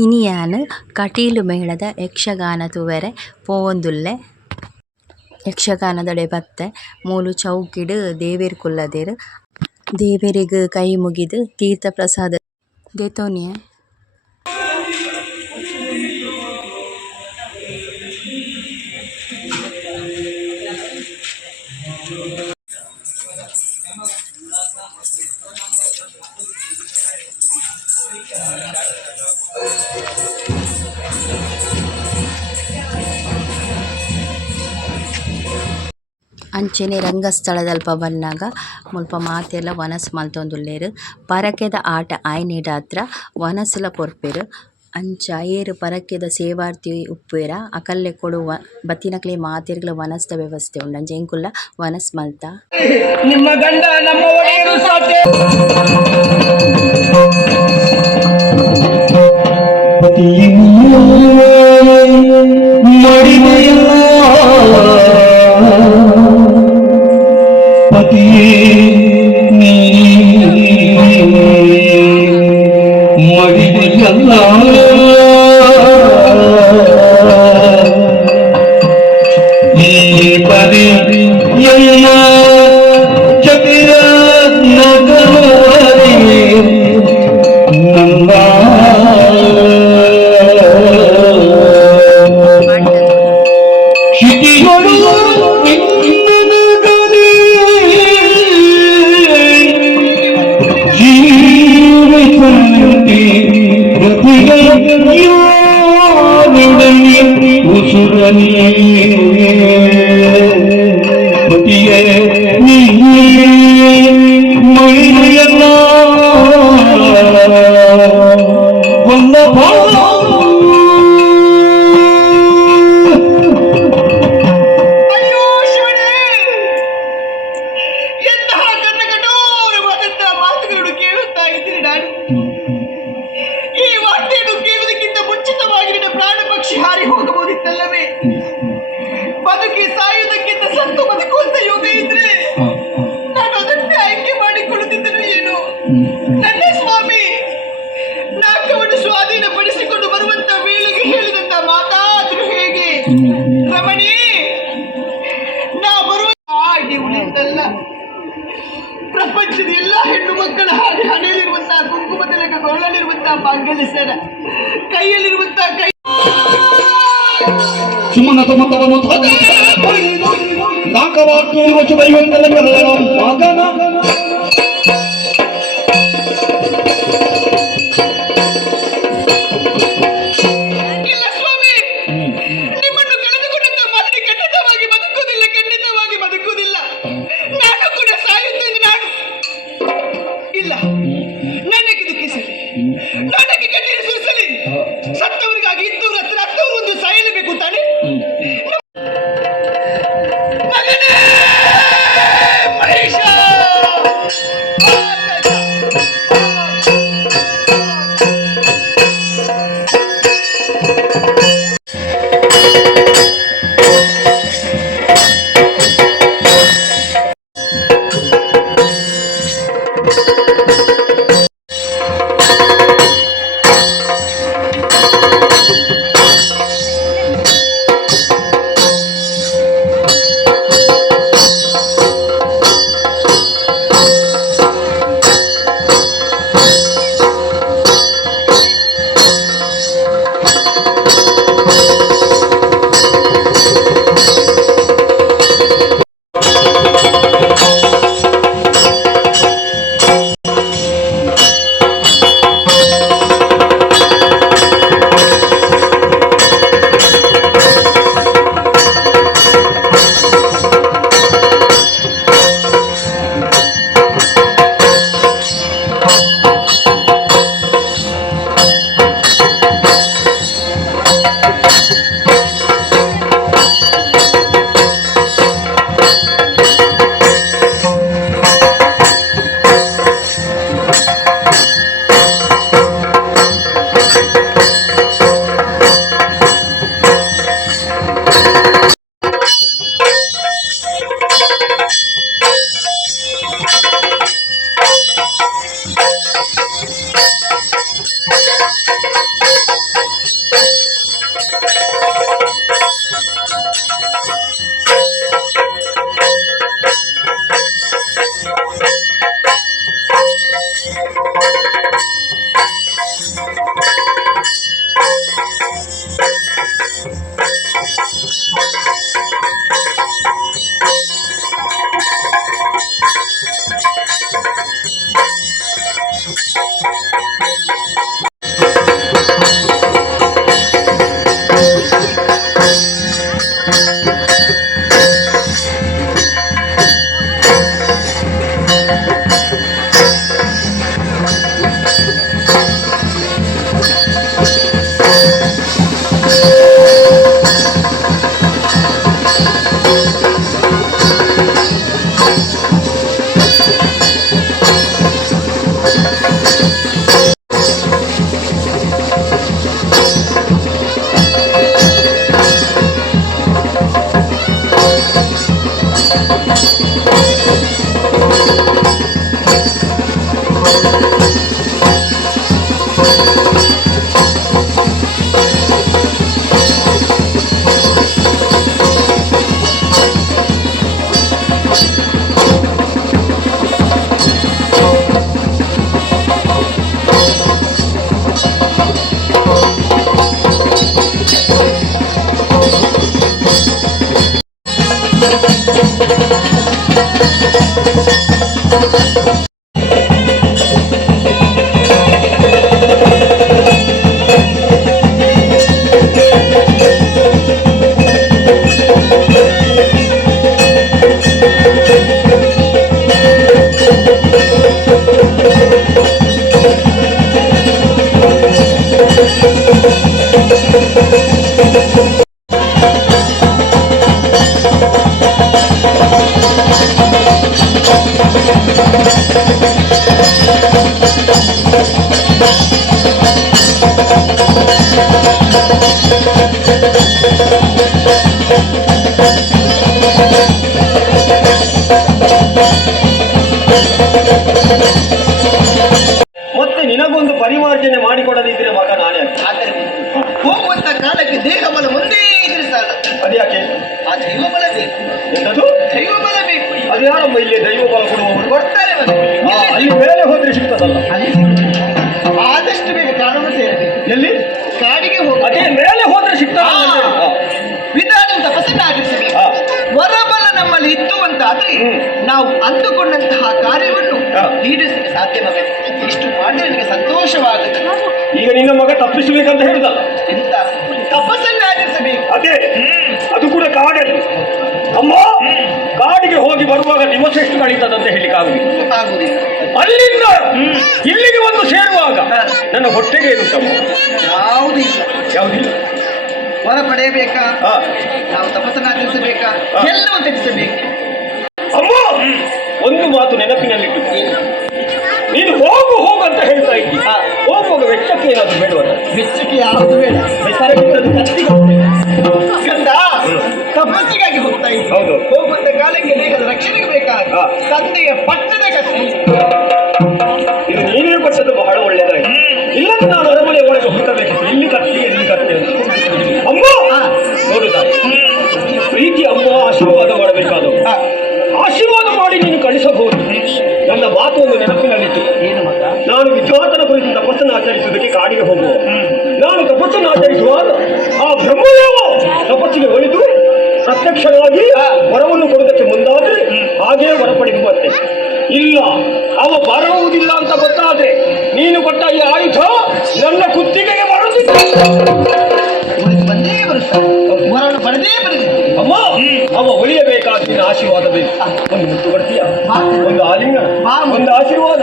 ಇನಿಯಾನ್ ಕಟೀಲು ಮೇಳದ ಯಕ್ಷಗಾನ ತೂವೆರೆ ಪೋವೊಂದುಲ್ಲೆ. ಯಕ್ಷಗಾನದಡೆ ಬತ್ತೆ ಮೂಲು ಚೌಕಿಡ್ ದೇವೆರ್ ಕುಲ್ಲದೆರ್. ದೇವೆರಿಗ್ ಕೈ ಮುಗಿದ್ ತೀರ್ಥ ಪ್ರಸಾದ ದೆತೊನಿಯೆ. ಅಂಚನೆ ರಂಗಸ್ಥಳದಲ್ಪ ಬನ್ನಗ ಮುಲ್ಪ ಮಾತೆರ್ಲ ವನಸ್ ಮಲ್ತೊಂದುಲ್ಲೆರ್. ಪರಕೆದ ಆಟ ಆಯ್ನೆಡಾತ್ರ ವನಸ್ಲ ಕೊರ್ಪೆರ್. ಅಂಚ ಏರ್ ಪರಕೆದ ಸೇವಾರ್ಥಿ ಉಪ್ಪುವೆರ ಅಕಲ್ಲೆ ಕೊಡುವ ಬತ್ತಿನಕ್ಲೆ ಮಾತೆರ್ಗ್ಲ ವನಸ್ದ ವ್ಯವಸ್ಥೆ ಉಂಡು. ಅಂಚ ಎಂಕುಲ್ಲ ವನಸ್ ಮಲ್ತ. ನಿಮ್ಮ ಗಂಡ ನಮ್ಮ ಒಡೆಯರು ಸಾಧ್ಯ ಬದುಕಿ ಸಾಯುವುದಕ್ಕಿಂತ ಸತ್ತು ಬದುಕುವಂತ ಯೋಗ ಇದ್ರೆ ನಾನು ಅದನ್ನೇ ಆಯ್ಕೆ ಮಾಡಿಕೊಳ್ಳುತ್ತಿದ್ದನು ಏನು. ನನ್ನ ಸ್ವಾಮಿ ನಾಕವನ್ನು ಸ್ವಾಧೀನಪಡಿಸಿಕೊಂಡು ಬರುವಂತ ವೇಳೆಗೆ ಹೇಳಿದಂತ ಮಾತಾದ್ರು ಹೇಗೆ ರಮಣಿ, ನಾ ಬರುವ ಹಾಗೆ ಉಳಿದಲ್ಲ. ಪ್ರಪಂಚದ ಎಲ್ಲ ಹೆಣ್ಣು ಮಕ್ಕಳ ಹಾಗೆ ಹಣೆಯಲ್ಲಿರುವಂತಹ ಕುಂಕುಮ ತಿಲಕ, ಕೊರಳಲ್ಲಿರುವಂತಹ ಬಾಂಗಲ್ಯ ಸರ, ಕೈಯಲ್ಲಿರುವಂತಹ ಕೈ ನಿಮ್ಮನ್ನು ಕಳೆದುಕೊಂಡಂತ ಮಾತ್ರ ಖಂಡಿತವಾಗಿ ಬದುಕುವುದಿಲ್ಲ, ಖಂಡಿತವಾಗಿ ಬದುಕುವುದಿಲ್ಲ. ನಾನು ಕೂಡ ಸಾಯುತ್ತೇನೆ. ನಾನು ಇಲ್ಲ, ನನಗೆ ದುಃಖಿಸಲಿ, ನನಗೆ ಕಣ್ಣೀರು ಸುರಿಸಲಿ. ಸತ್ತವರಿಗಾಗಿ ಇದ್ದವರು ಹತ್ರ ಹತ್ತವರು ಒಂದು ಸಾಯಲೇಬೇಕು ತಾನೆ. ಮತ್ತೆ ನಿನಗೊಂದು ಪರಿಮಾರ್ಜನೆ ಮಾಡಿಕೊಡದಿದ್ರೆ ಮಗ ನಾನೇ ಹೋಗುವಂತ ಕಾಲಕ್ಕೆ ದೇಹ ಬಲ ಒಂದೇ ಇದ್ರೆ ಸಾಕು. ಅದ್ಯಾಕೆ? ಆ ದೈವ ಬಲ ಬೇಕು. ಎಂತದು? ದೈವ ಬಲ ಬೇಕು. ಅದು ಯಾರಮ್ಮ ಇಲ್ಲಿ ದೈವ ಬಲ ಕೊಡುವವರು? ಕೊಡ್ತಾರೆ ಮತ್ತೆ. ಅಲ್ಲಿ ಮೇಲೆ ಹೋದ್ರೆ ಸಿಗ್ತದಲ್ಲ. ಅಲ್ಲಿ ಸಿಗ್ತದೆ. ಆದಷ್ಟು ಬೇಗ ಕಾನೂನು ಸೇರಬೇಕು. ಎಲ್ಲಿ? ಕಾಡಿಗೆ ಹೋಗಿ ಅದೇ ಮೇಲೆ ಹೋದ್ರೆ ಸಿಗ್ತದ. ವಿಧಾನ ತಪಸ್ಸನ್ನು ಆಚರಿಸಬೇಕು. ವರಬಲ ನಮ್ಮಲ್ಲಿ ಇತ್ತು ಅಂತ ಆದ್ರೆ ನಾವು ಅಂದುಕೊಂಡಂತಹ ಕಾರ್ಯವನ್ನು ಈಡೇರಿಸಲಿಕ್ಕೆ ಸಾಧ್ಯವಾಗಬೇಕು. ಇಷ್ಟು ಮಾಡಿದ್ರೆ ನನಗೆ ಸಂತೋಷವಾಗುತ್ತೆ. ಈಗ ನಿನ್ನ ಮಗ ತಪ್ಪಿಸಬೇಕಂತ ಹೇಳುದಲ್ಲ, ಎಂತ ತಪಸ್ಸನ್ನು ಆಚರಿಸಬೇಕು. ಅದೇ ಅದು ಕೂಡ ಕಾಡಲ್ಲಿ. ಅಮ್ಮ ಕಾಡಿಗೆ ಹೋಗಿ ಬರುವಾಗ ದಿವಸ ಎಷ್ಟು ಕಳೀತದಂತ ಹೇಳಿಕ್ಕೆ ಆಗುವುದಿಲ್ಲ. ಅಲ್ಲಿಂದ ಇಲ್ಲಿಗೆ ಒಂದು ಸೇರುವಾಗ ನನ್ನ ಹೊಟ್ಟೆಗೆ ಇರುತ್ತಮ್ಮ. ಯಾವುದಿಲ್ಲ. ಯಾವುದಿಲ್ಲ. ವರ ಪಡೆಯಬೇಕಾ, ನಾವು ತಪಸ್ಸನ್ನು ಆಚರಿಸಬೇಕಾ, ಎಲ್ಲವೂ ತ್ಯಜಿಸಬೇಕು. ಅಮ್ಮ ಒಂದು ಮಾತು ನೆನಪಿನಲ್ಲಿಟ್ಟು, ನೀನು ಹೋಗು ಹೋಗು ಅಂತ ಹೇಳ್ತಾ ಇದ್ದಿ. ಹೋಗುವಾಗ ವೆಚ್ಚಕ್ಕೆ ಏನಾದ್ರು ಬೇಡವಲ್ಲ? ವೆಚ್ಚಕ್ಕೆ ಯಾವುದು ಬೇಡ. ಕಂದ ತಪಸ್ಸಿಗಾಗಿ ಹೋಗ್ತಾ ಇದ್ದೆ. ಹೌದು. ಹೋಗುವಂತ ಕಾಲಕ್ಕೆ ದೇಹದ ರಕ್ಷಣೆಗೆ ಬೇಕಾದ ತಂದೆಯ ಪಟ್ಟದ ಕಷ್ಟ. ಇದು ನೀನೇ ಕೊಟ್ಟದ್ದು ಬಹಳ ಒಳ್ಳೆಯದಾಗಿ. ಇಲ್ಲಂದ್ರೆ ನಾನು ಅರಮನೆ ಒಳಗೆ ಹುಡುಕಬೇಕಿತ್ತು. ಇಲ್ಲಿ ಕತ್ತಿ ಎಲ್ಲಿ ಕತ್ತೆ ಅಂತ. ಅಮ್ಮ ನೋಡುತ್ತಾರೆ ಪ್ರೀತಿ ಅಮ್ಮ ಆಶೀರ್ವಾದ ಮಾಡಬೇಕಾದವು. ಆಶೀರ್ವಾದ ಮಾಡಿ ನೀನು ಕಳಿಸಬಹುದು. ನನ್ನ ಮಾತು ಒಂದು ನೆನಪಿನಲ್ಲಿತ್ತು. ಏನು ಮಗ? ನಾನು ವಿದ್ವಾತನ ಕುರಿತು ತಪಸ್ಸನ್ನು ಆಚರಿಸುವುದಕ್ಕೆ ಕಾಡಿಗೆ ಹೋಗುವ. ನಾನು ತಪಸ್ಸನ್ನು ಆಚರಿಸುವಾಗ ಆ ಬ್ರಹ್ಮದೇವ ತಪಸ್ಸಿಗೆ ಒಲಿದು ಪ್ರತ್ಯಕ್ಷವಾಗಿ ವರವನ್ನು ಕೊಡುವುದಕ್ಕೆ ಮುಂದಾದ್ರೆ ಹಾಗೇ ವರ ಪಡೆಯುವಂತೆ. ಇಲ್ಲ ಅವ ಬರುವುದಿಲ್ಲ ಅಂತ ಗೊತ್ತಾದ್ರೆ ನೀನು ಕೊಟ್ಟ ಈ ಆಯುಧ ನನ್ನ ಕುತ್ತಿಗೆಗೆ ಬರುತ್ತಿತ್ತು. ಬಂದೇ ಬರುತ್ತಾರೆ. ವರನ್ನು ಪಡೆದೇ ಬರುತ್ತದೆ. ಅಮ್ಮ ಅವ ಒಲಿಯಬೇಕಾದ ನಿನ್ನ ಆಶೀರ್ವಾದ ಬೇಕು. ಒಂದು ಮುತ್ತು ಬರ್ತೀಯ, ಒಂದು ಆಲಿಂಗನ, ಒಂದು ಆಶೀರ್ವಾದ.